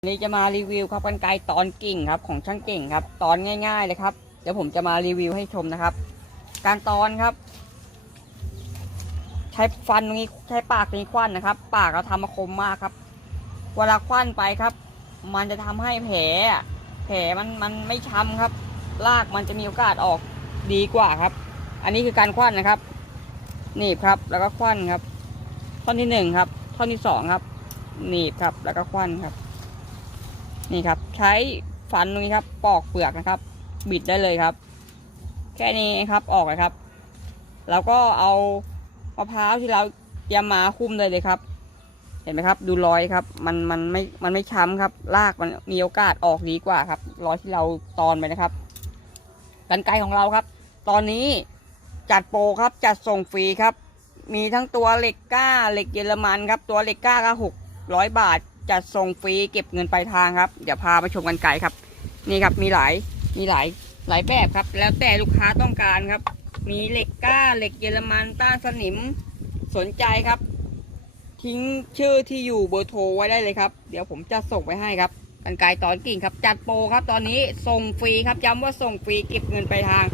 วันนี้จะมารีวิวครับกันไกตอนกิ่งครับของช่างเก่งครับ ตอนง่าย ๆ เลยครับ เดี๋ยวผมจะมารีวิวให้ชมนะครับ การตอนครับ ใช้ฟันตรงนี้ใช้ปากตรงนี้ควันนะครับ ปากเราทำมาคมมากครับ เวลาควันไปครับ มันจะทำให้แผล แผลมันมันไม่ช้ำครับรากมันจะมีโอกาสออกดีกว่าครับ อันนี้คือการควันนะครับหนีบครับ แล้วก็ควันครับ ท่อนที่หนึ่งครับ ท่อนที่สองครับหนีบครับ แล้วก็ควันครับ นี่ครับ ใช้ฟันตรงนี้ครับ ปอกเปลือกนะครับ บิดได้เลยครับ แค่นี้ครับออกเลยครับ แล้วก็เอามะพร้าวที่เราเตรียมมาคุ้มเลยเลยครับ เห็นไหมครับ ดูรอยครับ มันมันไม่มันไม่ช้ำครับรากมันมีโอกาสออกดีกว่าครับรอยที่เราตอนไปนะครับกันไกรของเราครับ ตอนนี้จัดโปรครับจัดส่งฟรีครับ มีทั้งตัวเหล็กก้าเหล็กเยอรมันครับ ตัวเหล็กก้าก็หก ร้อยบาทจัดส่งฟรีเก็บเงินปลายทางครับ เดี๋ยวพาไปชมกันไกลครับ นี่ครับมีหลายมีหลายหลายแบบครับ แล้วแต่ลูกค้าต้องการครับ มีเหล็กก้าเหล็กเยอรมันต้านสนิมสนใจครับ ทิ้งชื่อที่อยู่เบอร์โทรไว้ได้เลยครับ เดี๋ยวผมจะส่งไปให้ครับกันไกลตอนกิ่งครับ จัดโปรครับ ตอนนี้ส่งฟรีครับย้ำว่าส่งฟรีเก็บเงินปลายทาง